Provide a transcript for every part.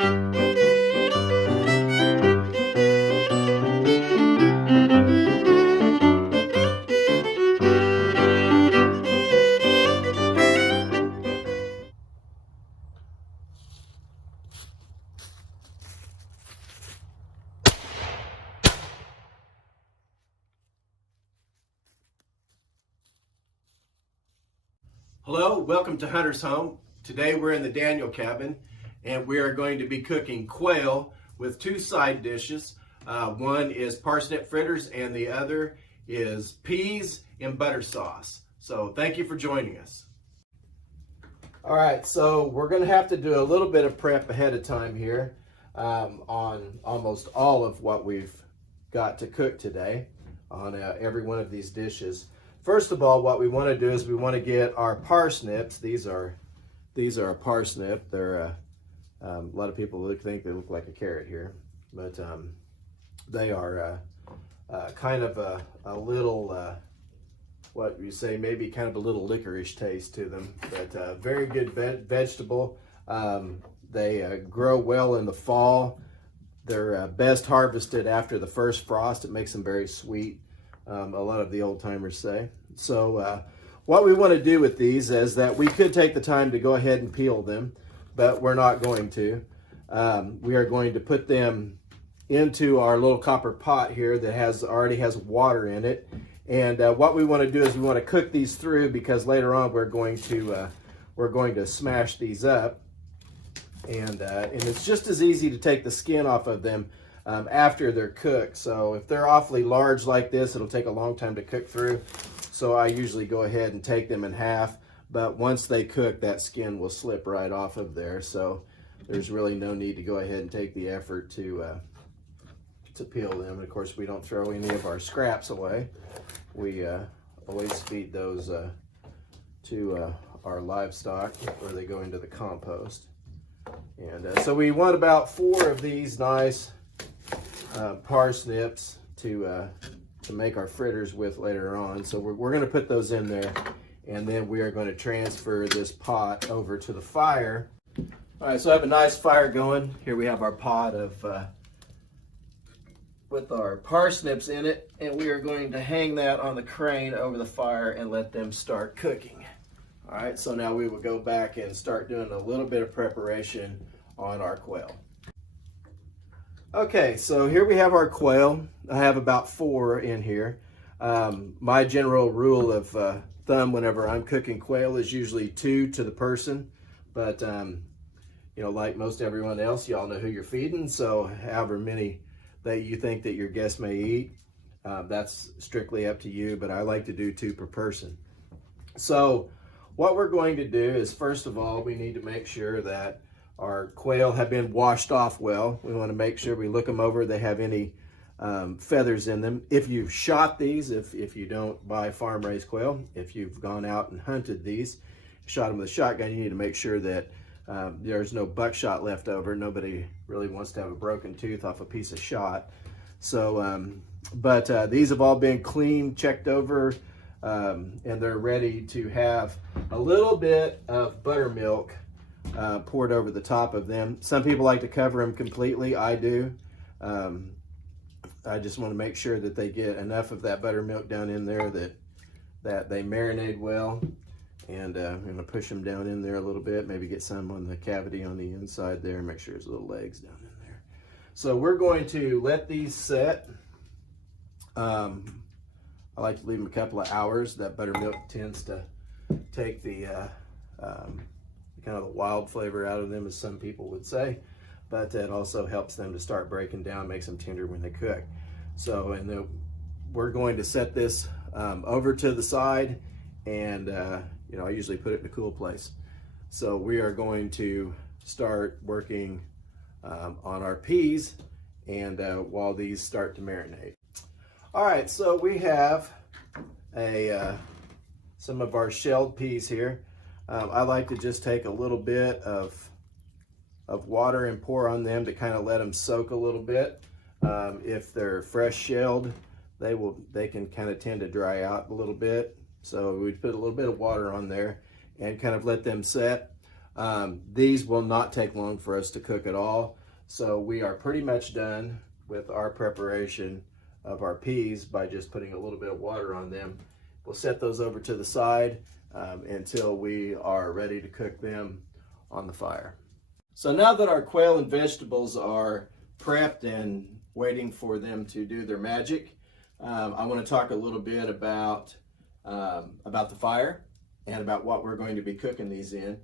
Hello, welcome to Hunter's Home. Today we're in the Daniel cabin and we are going to be cooking quail with two side dishes. One is parsnip fritters and the other is peas in butter sauce. So thank you for joining us. All right, so we're going to have to do a little bit of prep ahead of time here on almost all of what we've got to cook today on every one of these dishes. First of all, what we want to do is we want to get our parsnips. These are a parsnip. They're a lot of people think they look like a carrot here, but they are kind of a little what you say, maybe kind of a little licorice taste to them, but very good vegetable. They grow well in the fall. They're best harvested after the first frost. It makes them very sweet. A lot of the old timers say. So what we want to do with these is that we could take the time to go ahead and peel them, but we're not going to. We are going to put them into our little copper pot here that already has water in it. And what we want to do is we want to cook these through, because later on we're going to smash these up. And it's just as easy to take the skin off of them after they're cooked. So if they're awfully large like this, it'll take a long time to cook through. So I usually go ahead and take them in half, but once they cook, that skin will slip right off of there. So there's really no need to go ahead and take the effort to peel them. And of course, we don't throw any of our scraps away. We always feed those to our livestock, or they go into the compost. And so we want about 4 of these nice parsnips to make our fritters with later on. So we're going to put those in there, and then we are going to transfer this pot over to the fire. All right, so I have a nice fire going. Here we have our pot with our parsnips in it, and we are going to hang that on the crane over the fire and let them start cooking. All right, so now we will go back and start doing a little bit of preparation on our quail. Okay, so here we have our quail. I have about 4 in here. My general rule of thumb whenever I'm cooking quail is usually 2 to the person, but you know, like most everyone else, y'all know who you're feeding, so however many that you think that your guests may eat, that's strictly up to you, but I like to do 2 per person. So what we're going to do is, first of all, we need to make sure that our quail have been washed off well. We want to make sure we look them over, they have any feathers in them. If you've shot these, if you don't buy farm-raised quail, if you've gone out and hunted these, shot them with a shotgun, you need to make sure that there's no buckshot left over. Nobody really wants to have a broken tooth off a piece of shot. So, but these have all been cleaned, checked over, and they're ready to have a little bit of buttermilk poured over the top of them. Some people like to cover them completely. I do. I just want to make sure that they get enough of that buttermilk down in there that they marinate well. And I'm going to push them down in there a little bit, maybe get some on the cavity on the inside there, make sure there's little legs down in there. So we're going to let these set. I like to leave them a couple of hours. That buttermilk tends to take the kind of the wild flavor out of them, as some people would say, but it also helps them to start breaking down, makes them tender when they cook. So, and then we're going to set this over to the side, and you know, I usually put it in a cool place. So we are going to start working on our peas, and while these start to marinate. All right, so we have some of our shelled peas here. I like to just take a little bit of water and pour on them to kind of let them soak a little bit. If they're fresh shelled, they can kind of tend to dry out a little bit. So we put a little bit of water on there and kind of let them set. These will not take long for us to cook at all. So we are pretty much done with our preparation of our peas by just putting a little bit of water on them. We'll set those over to the side until we are ready to cook them on the fire. So now that our quail and vegetables are prepped and waiting for them to do their magic, I want to talk a little bit about the fire and about what we're going to be cooking these in.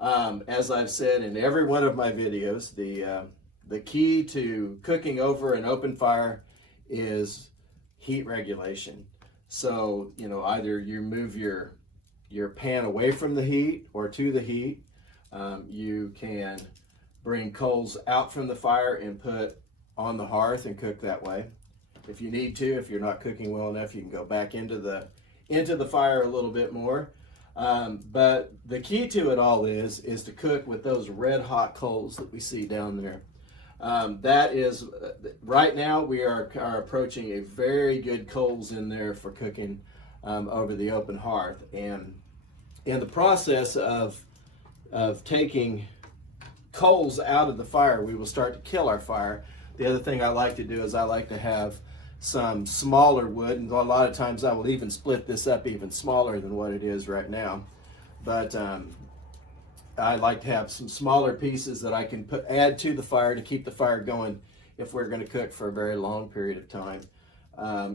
As I've said in every one of my videos, the key to cooking over an open fire is heat regulation. So, you know, either you move your pan away from the heat or to the heat. You can bring coals out from the fire and put on the hearth and cook that way. If you need to, if you're not cooking well enough, you can go back into the fire a little bit more. But the key to it all is to cook with those red hot coals that we see down there. That is, right now we are approaching a very good coals in there for cooking over the open hearth. And in the process of taking coals out of the fire, we will start to kill our fire. The other thing I like to do is I like to have some smaller wood, and a lot of times I will even split this up even smaller than what it is right now. But I like to have some smaller pieces that I can add to the fire to keep the fire going if we're going to cook for a very long period of time.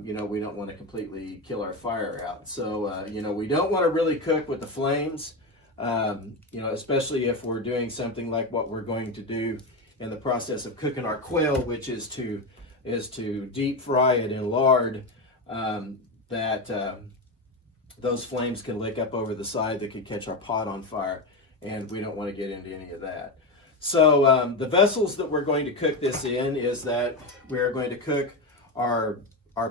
You know, we don't want to completely kill our fire out. So, you know, we don't want to really cook with the flames, you know, especially if we're doing something like what we're going to do in the process of cooking our quail, which is to deep fry it in lard, that those flames can lick up over the side that could catch our pot on fire, and we don't want to get into any of that. So the vessels that we're going to cook this in is that we're going to cook our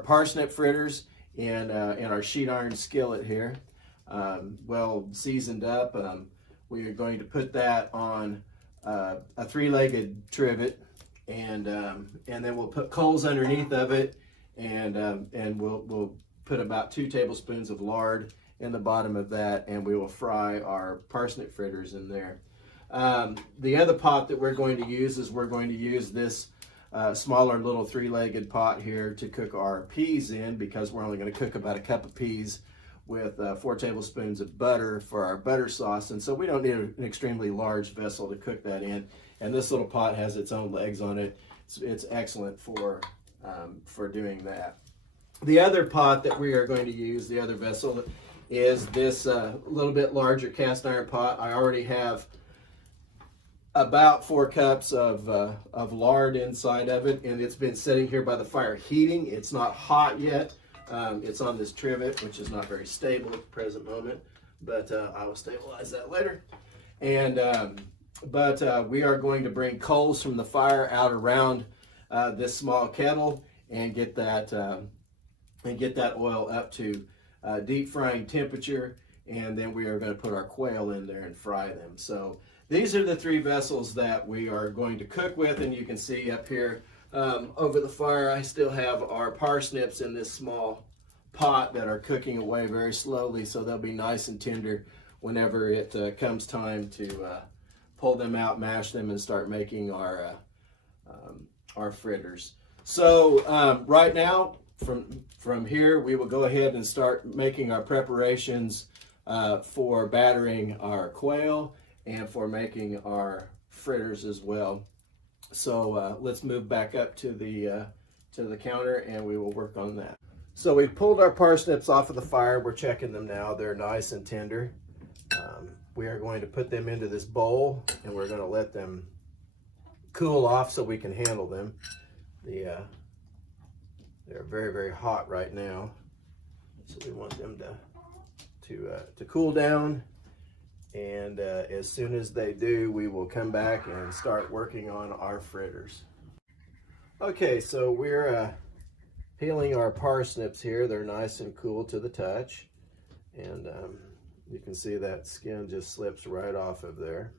parsnip fritters in our sheet iron skillet here, well seasoned up. We are going to put that on a three-legged trivet, and then we'll put coals underneath of it, and we'll put about 2 tablespoons of lard in the bottom of that, and we will fry our parsnip fritters in there. The other pot that we're going to use is we're going to use this smaller little 3-legged pot here to cook our peas in, because we're only going to cook about a cup of peas with 4 tablespoons of butter for our butter sauce, and so we don't need an extremely large vessel to cook that in. And this little pot has its own legs on it. It's excellent for doing that. The other pot that we are going to use, the other vessel, is this little bit larger cast iron pot. I already have about 4 cups of lard inside of it, and it's been sitting here by the fire heating. It's not hot yet. It's on this trivet, which is not very stable at the present moment, but I will stabilize that later. And but we are going to bring coals from the fire out around this small kettle and get that oil up to deep frying temperature, and then we are going to put our quail in there and fry them. So these are the 3 vessels that we are going to cook with, and you can see up here over the fire I still have our parsnips in this small pot that are cooking away very slowly, so they'll be nice and tender whenever it comes time to pull them out, mash them, and start making our fritters. So right now, from here, we will go ahead and start making our preparations for battering our quail and for making our fritters as well. So let's move back up to the counter, and we will work on that. So we've pulled our parsnips off of the fire. We're checking them now. They're nice and tender. We are going to put them into this bowl, and we're going to let them cool off so we can handle them. They're very, very hot right now, so we want them to cool down. And as soon as they do, we will come back and start working on our fritters. Okay, so we're peeling our parsnips here. They're nice and cool to the touch, and you can see that skin just slips right off of there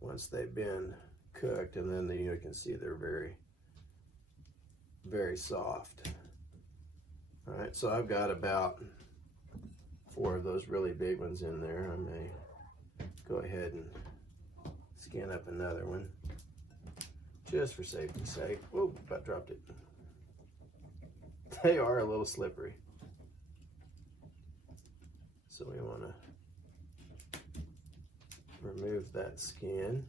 once they've been cooked, and then you can see they're very, very soft. All right, so I've got about 4 of those really big ones in there. I may go ahead and skin up another one, just for safety's sake. Whoa, about dropped it. They are a little slippery. So we want to remove that skin.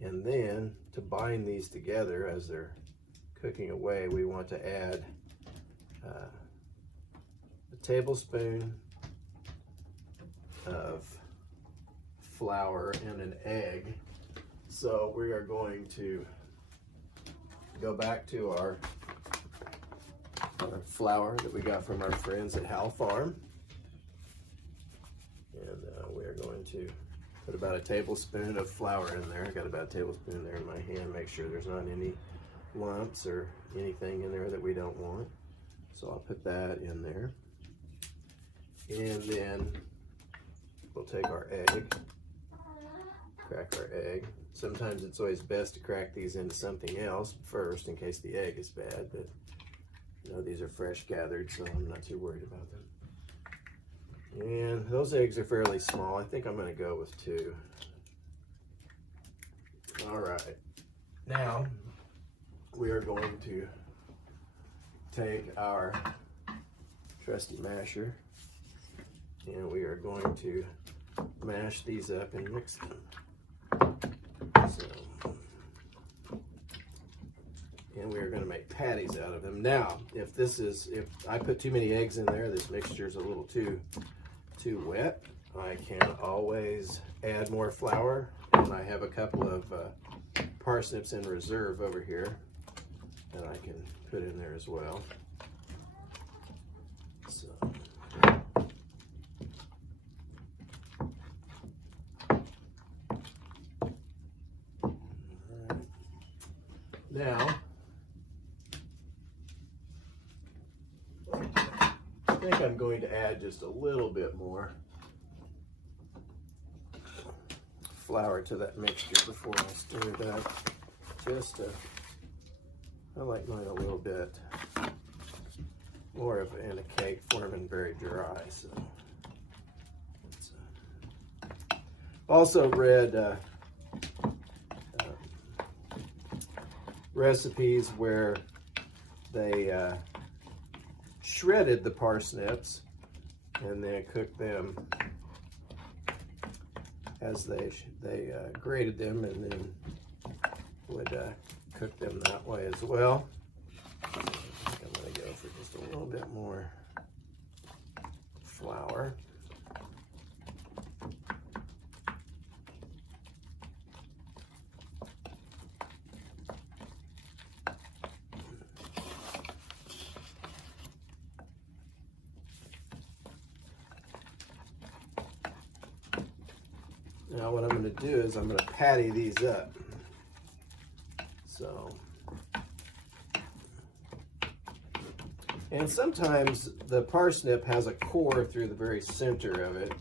And then to bind these together as they're cooking away, we want to add a tablespoon of flour and an egg. So we are going to go back to our flour that we got from our friends at Hal Farm. And we are going to put about a tablespoon of flour in there. I got about a tablespoon there in my hand. Make sure there's not any lumps or anything in there that we don't want. So I'll put that in there. And then we'll take our egg, crack our egg. Sometimes it's always best to crack these into something else first in case the egg is bad, but you know, these are fresh gathered, so I'm not too worried about them. And those eggs are fairly small. I think I'm going to go with 2. All right. Now we are going to take our trusty masher and we are going to mash these up and mix them. And we are going to make patties out of them. Now, if I put too many eggs in there, this mixture is a little too wet, I can always add more flour, and I have a couple of parsnips in reserve over here that I can put in there as well. So, all right. Now, I think I'm going to add just a little bit more flour to that mixture before I stir it up. I like mine a little bit more in a cake form and very dry. So, also read recipes where they shredded the parsnips and then cooked them as they grated them and then would cook them that way as well. I think I'm going to go for just a little bit more flour. Now what I'm going to do is I'm going to patty these up. So, and sometimes the parsnip has a core through the very center of it,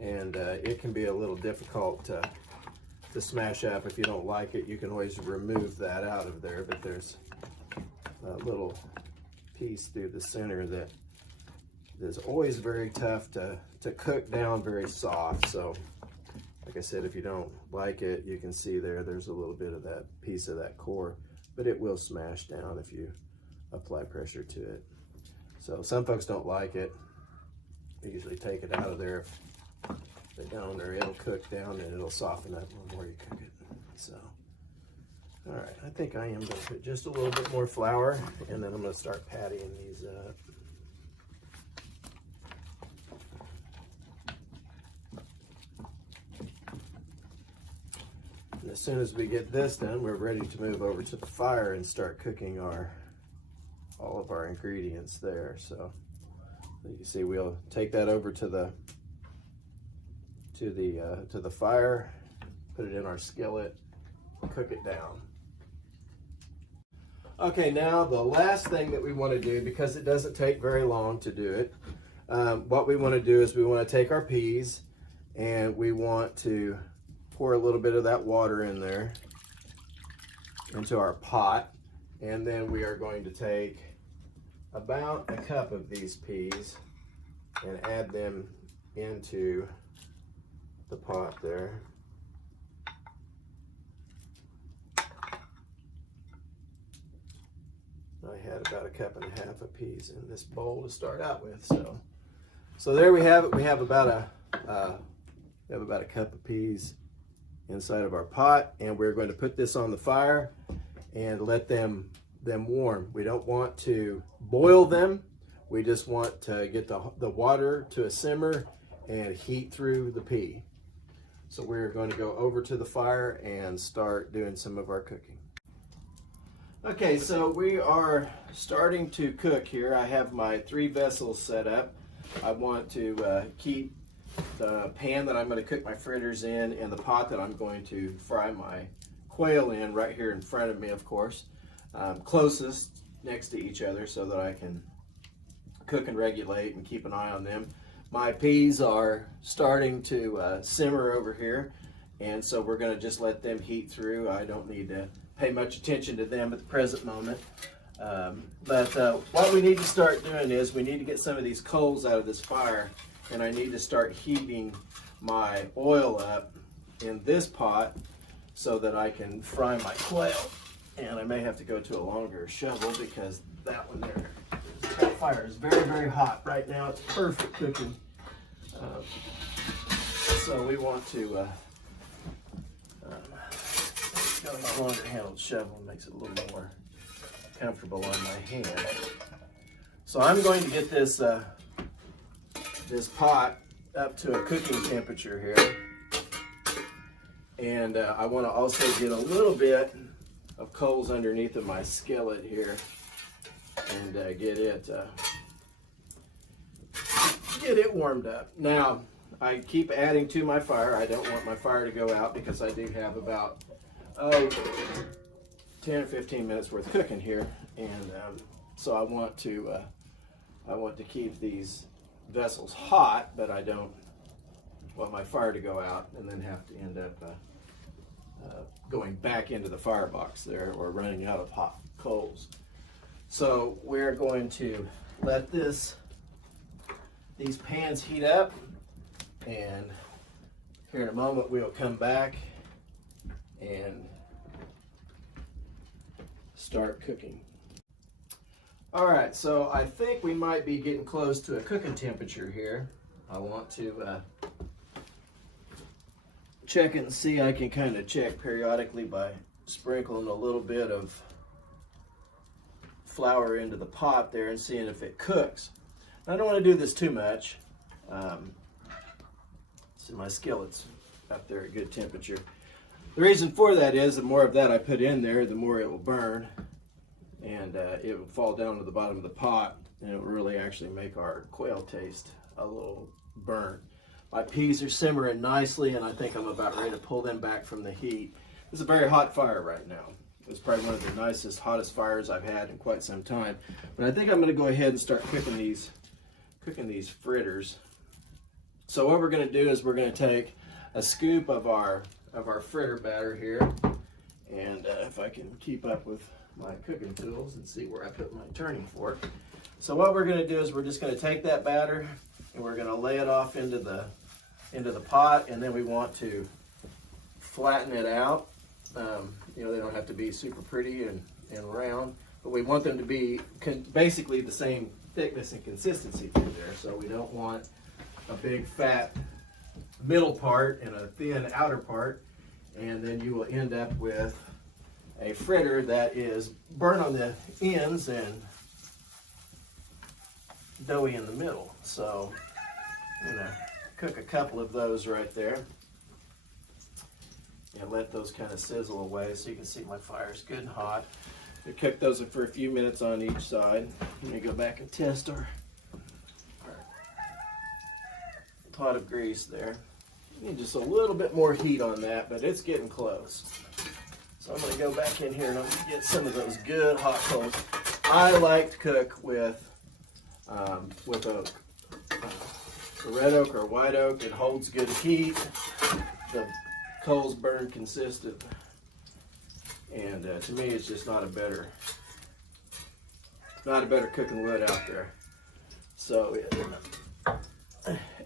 and it can be a little difficult to smash up. If you don't like it, you can always remove that out of there, but there's a little piece through the center that is always very tough to cook down very soft. So like I said, if you don't like it, you can see there's a little bit of that piece of that core, but it will smash down if you apply pressure to it. So some folks don't like it. They usually take it out of there if they don't, or it'll cook down and it'll soften up the more you cook it. So, all right, I think I am going to put just a little bit more flour, and then I'm going to start pattying these up. As soon as we get this done, we're ready to move over to the fire and start cooking all of our ingredients there. So you can see we'll take that over to the fire, put it in our skillet, cook it down. Okay, now the last thing that we want to do, because it doesn't take very long to do it, what we want to do is we want to take our peas and we want to pour a little bit of that water in there into our pot, and then we are going to take about a cup of these peas and add them into the pot there. I had about 1.5 cups of peas in this bowl to start out with. So there we have it. We have about a cup of peas inside of our pot, and we're going to put this on the fire and let them warm. We don't want to boil them. We just want to get the water to a simmer and heat through the pea. So we're going to go over to the fire and start doing some of our cooking. Okay, so we are starting to cook here. I have my 3 vessels set up. I want to keep the pan that I'm going to cook my fritters in and the pot that I'm going to fry my quail in right here in front of me, of course, closest next to each other so that I can cook and regulate and keep an eye on them. My peas are starting to simmer over here, and so we're going to just let them heat through. I don't need to pay much attention to them at the present moment. But what we need to start doing is we need to get some of these coals out of this fire, and I need to start heating my oil up in this pot so that I can fry my quail. And I may have to go to a longer shovel because that one there, that fire is very, very hot right now. It's perfect cooking. So we want to go with a longer handled shovel. Makes it a little more comfortable on my hand. So I'm going to get this this pot up to a cooking temperature here, and I want to also get a little bit of coals underneath of my skillet here and get it warmed up. Now I keep adding to my fire. I don't want my fire to go out because I do have about 10 or 15 minutes worth of cooking here, and so I want to keep these vessels hot, but I don't want my fire to go out and then have to end up going back into the firebox there or running out of hot coals. So we're going to let these pans heat up, and here in a moment we'll come back and start cooking. All right, so I think we might be getting close to a cooking temperature here. I want to check and see. I can kind of check periodically by sprinkling a little bit of flour into the pot there and seeing if it cooks. I don't want to do this too much. So my skillet's up there at good temperature. The reason for that is the more of that I put in there, the more it will burn, and it will fall down to the bottom of the pot, and it will really actually make our quail taste a little burnt. My peas are simmering nicely, and I think I'm about ready to pull them back from the heat. It's a very hot fire right now. It's probably one of the nicest, hottest fires I've had in quite some time. But I think I'm going to go ahead and start cooking these fritters. So what we're going to do is we're going to take a scoop of our fritter batter here, and if I can keep up with my cooking tools and see where I put my turning fork. So what we're going to do is we're just going to take that batter and we're going to lay it off into the pot, and then we want to flatten it out. You know, they don't have to be super pretty and round, but we want them to be basically the same thickness and consistency through there. So we don't want a big fat middle part and a thin outer part, and then you will end up with a fritter that is burnt on the ends and doughy in the middle. So I'm going to cook a couple of those right there and let those kind of sizzle away so you can see my fire's good and hot. We cook those for a few minutes on each side. Let me go back and test our pot of grease there. Need just a little bit more heat on that, but it's getting close. So I'm going to go back in here and I'm going to get some of those good hot coals. I like to cook with oak. Red oak or white oak. It holds good heat. The coals burn consistent, and to me, it's just not a better cooking wood out there. So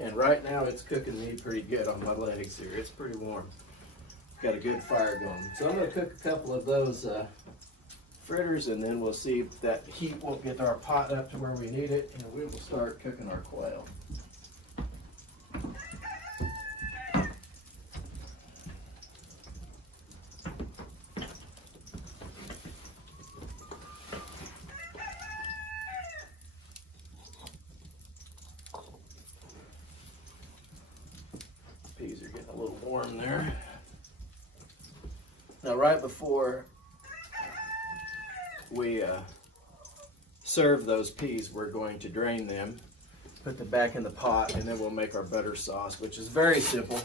And right now it's cooking me pretty good on my legs here. It's pretty warm. Got a good fire going. So I'm going to cook a couple of those fritters, and then we'll see if that heat won't get our pot up to where we need it, and we will start cooking our quail. Peas are getting a little warm there. Now, right before we serve those peas, we're going to drain them, put them back in the pot, and then we'll make our butter sauce, which is very simple.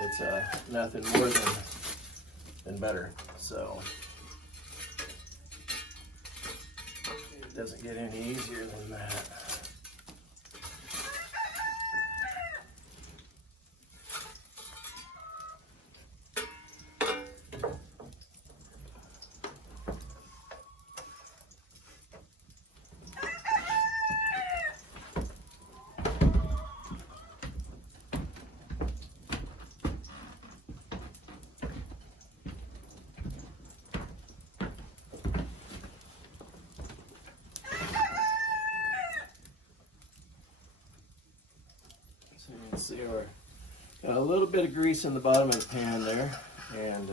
It's nothing more than butter. So it doesn't get any easier than that. So you can see we're got a little bit of grease in the bottom of the pan there, and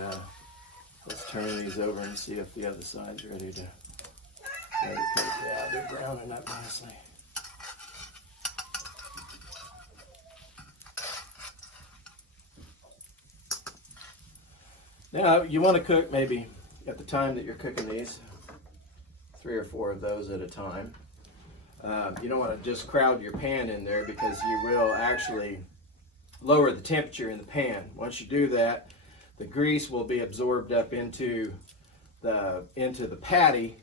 let's turn these over and see if the other side's ready to cook. Yeah, they're browning up nicely. Now you want to cook maybe at the time that you're cooking these, 3 or 4 of those at a time. You don't want to just crowd your pan in there, because you will actually lower the temperature in the pan. Once you do that, the grease will be absorbed up into the patty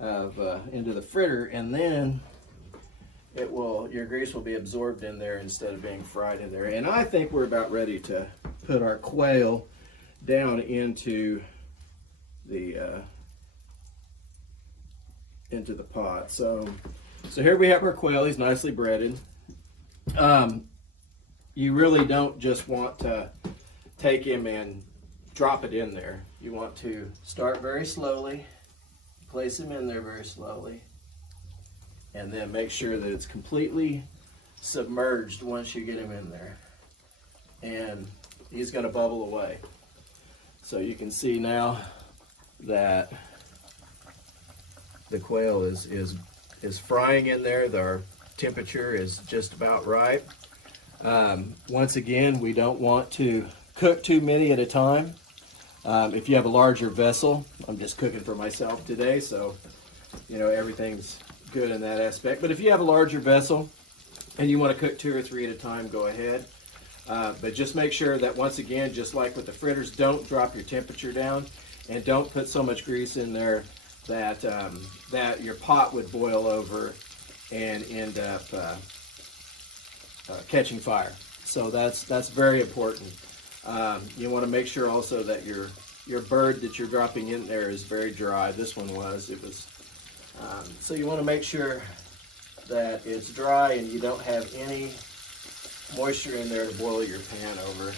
into the fritter, and then your grease will be absorbed in there instead of being fried in there. And I think we're about ready to put our quail down into the pot. So here we have our quail. He's nicely breaded. You really don't just want to take him and drop it in there. You want to start very slowly, place him in there very slowly, and then make sure that it's completely submerged once you get him in there. And he's going to bubble away. So you can see now that the quail is frying in there. Our temperature is just about right. Once again, we don't want to cook too many at a time. If you have a larger vessel, I'm just cooking for myself today, so everything's good in that aspect. But if you have a larger vessel and you want to cook 2 or 3 at a time, go ahead. But just make sure that, once again, just like with the fritters, don't drop your temperature down, and don't put so much grease in there that that your pot would boil over and end up catching fire. So that's very important. You want to make sure also that your bird that you're dropping in there is very dry. This one was. It was. So you want to make sure that it's dry and you don't have any moisture in there to boil your pan over.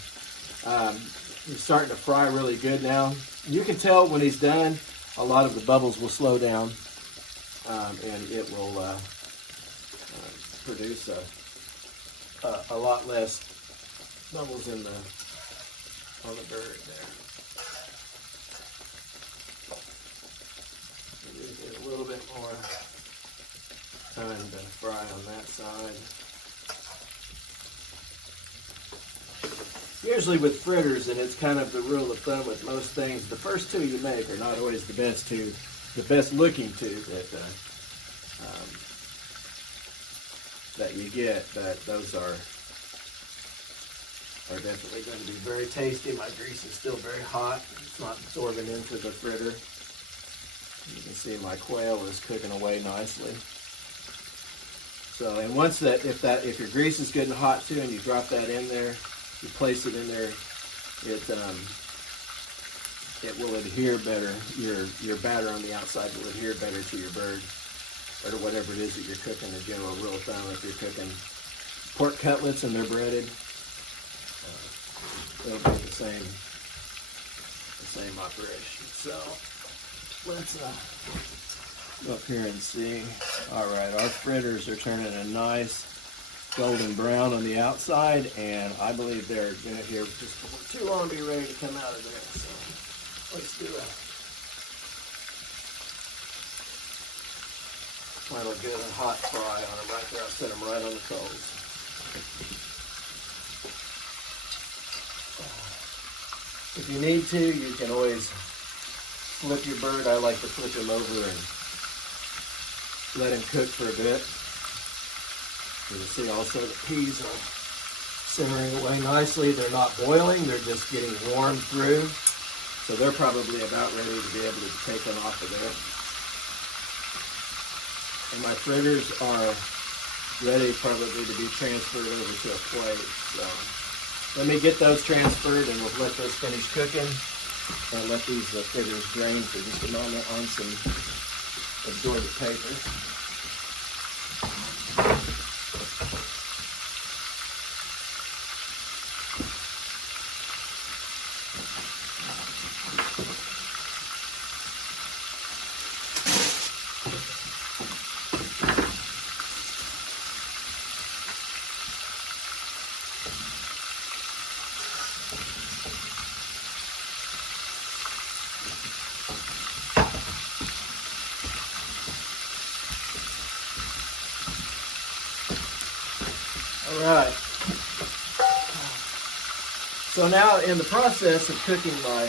He's starting to fry really good now. You can tell when he's done, a lot of the bubbles will slow down, and it will produce a lot less bubbles on the bird there. Get a little bit more time to fry on that side. Usually with fritters, and it's kind of the rule of thumb with most things, the first 2 you make are not always the best looking 2 that you get, but those are definitely going to be very tasty. My grease is still very hot. It's not absorbing into the fritter. You can see my quail is cooking away nicely. So, and once if your grease is good and hot too, and you drop that in there, you place it in there, it will adhere better. Your batter on the outside will adhere better to your bird, or to whatever it is that you're cooking. A general rule of thumb, if you're cooking pork cutlets and they're breaded. They'll be the same operation. So let's go up here and see. All right, our fritters are turning a nice golden brown on the outside, and I believe they're gonna here just too long to be ready to come out of there. So let's do a final good and hot fry on them right there. I'll set them right on the coals. If you need to, you can always flip your bird. I like to flip him over and let him cook for a bit. You can see also the peas are simmering away nicely. They're not boiling, they're just getting warmed through. So they're probably about ready to be able to take them off of there. And my fritters are ready probably to be transferred over to a plate. So let me get those transferred and we'll let those finish cooking and let these fritters drain for just a moment on some absorbent paper. All right. So now in the process of cooking my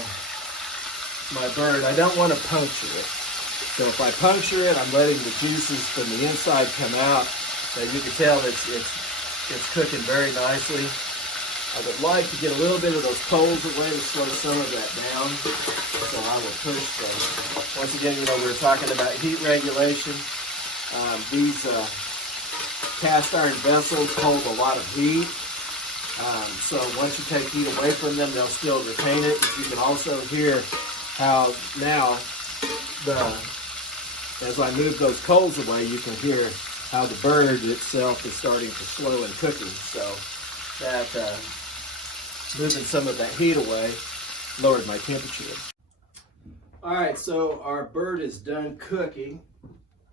bird, I don't want to puncture it. So if I puncture it, I'm letting the juices from the inside come out. So you can tell it's cooking very nicely. I would like to get a little bit of those coals away to slow some of that down. So I will push those. Once again, you know, we were talking about heat regulation. These cast iron vessels hold a lot of heat. So once you take heat away from them, they'll still retain it. But you can also hear how now, as I move those coals away, you can hear how the bird itself is starting to slow in cooking. So that moving some of that heat away lowered my temperature. All right, so our bird is done cooking.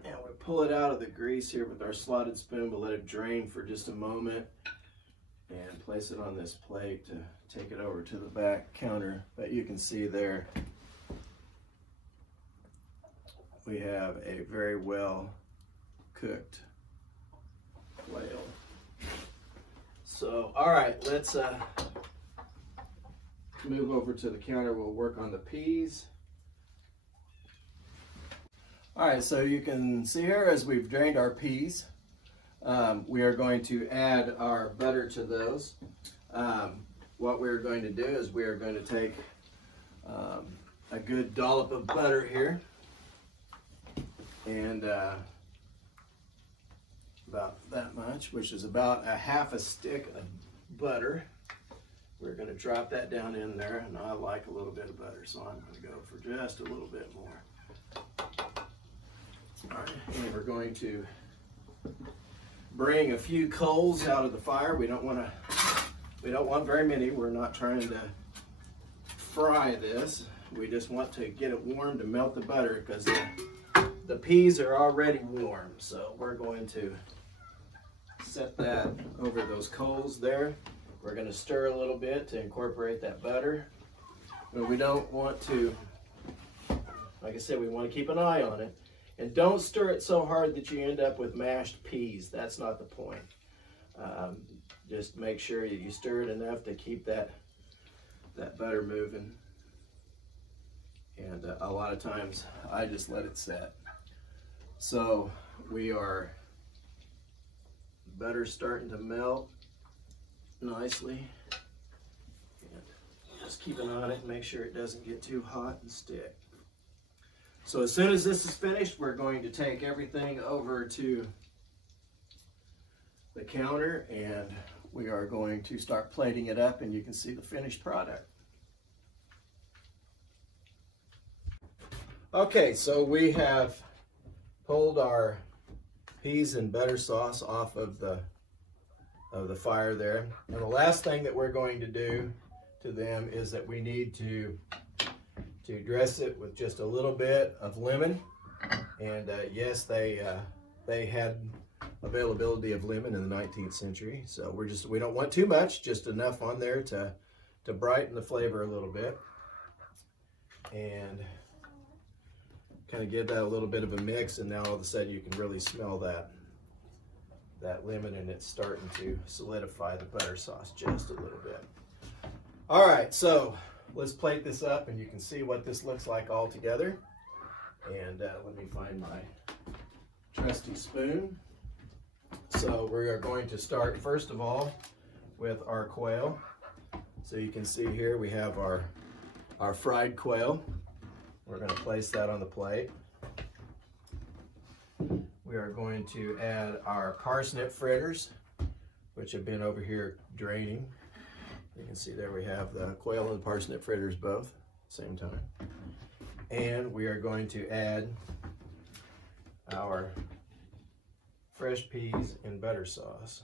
And we pull it out of the grease here with our slotted spoon. We'll let it drain for just a moment and place it on this plate to take it over to the back counter. But you can see there we have a very well cooked quail. So, all right, let's move over to the counter. We'll work on the peas. All right, so you can see here as we've drained our peas, we are going to add our butter to those. What we're going to do is we are going to take a good dollop of butter here and about that much, which is about a half a stick of butter. We're going to drop that down in there, and I like a little bit of butter, so I'm going to go for just a little bit more. All right, and we're going to bring a few coals out of the fire. We don't want very many. We're not trying to fry this. We just want to get it warm to melt the butter because the peas are already warm. So we're going to set that over those coals there. We're going to stir a little bit to incorporate that butter. But we don't want to, like I said, we want to keep an eye on it. And don't stir it so hard that you end up with mashed peas. That's not the point. Just make sure you stir it enough to keep that butter moving. And a lot of times I just let it set. So butter's starting to melt nicely. And just keep an eye on it and make sure it doesn't get too hot and stick. So as soon as this is finished, we're going to take everything over to the counter and we are going to start plating it up, and you can see the finished product. Okay, so we have pulled our peas and butter sauce off of the of the fire there. And the last thing that we're going to do to them is that we need to dress it with just a little bit of lemon. And yes, they had availability of lemon in the 19th century, so we don't want too much, just enough on there to brighten the flavor a little bit, and kind of give that a little bit of a mix. And now all of a sudden you can really smell that lemon, and it's starting to solidify the butter sauce just a little bit. All right, so let's plate this up and you can see what this looks like all together. And let me find my trusty spoon. So we are going to start first of all with our quail. So you can see here we have our fried quail. We're going to place that on the plate. We are going to add our parsnip fritters, which have been over here draining. You can see there we have the quail and parsnip fritters both at the same time. And we are going to add our fresh peas in butter sauce.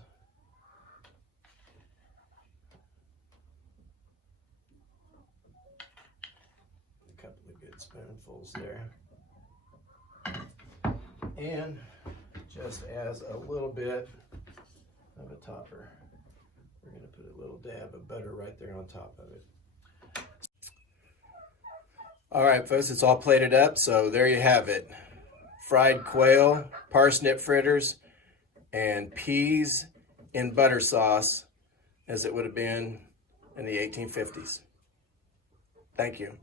A couple of good spoonfuls there. And just as a little bit of a topper, we're going to put a little dab of butter right there on top of it. All right, folks, it's all plated up, so there you have it. Fried quail, parsnip fritters, and peas in butter sauce, as it would have been in the 1850s. Thank you.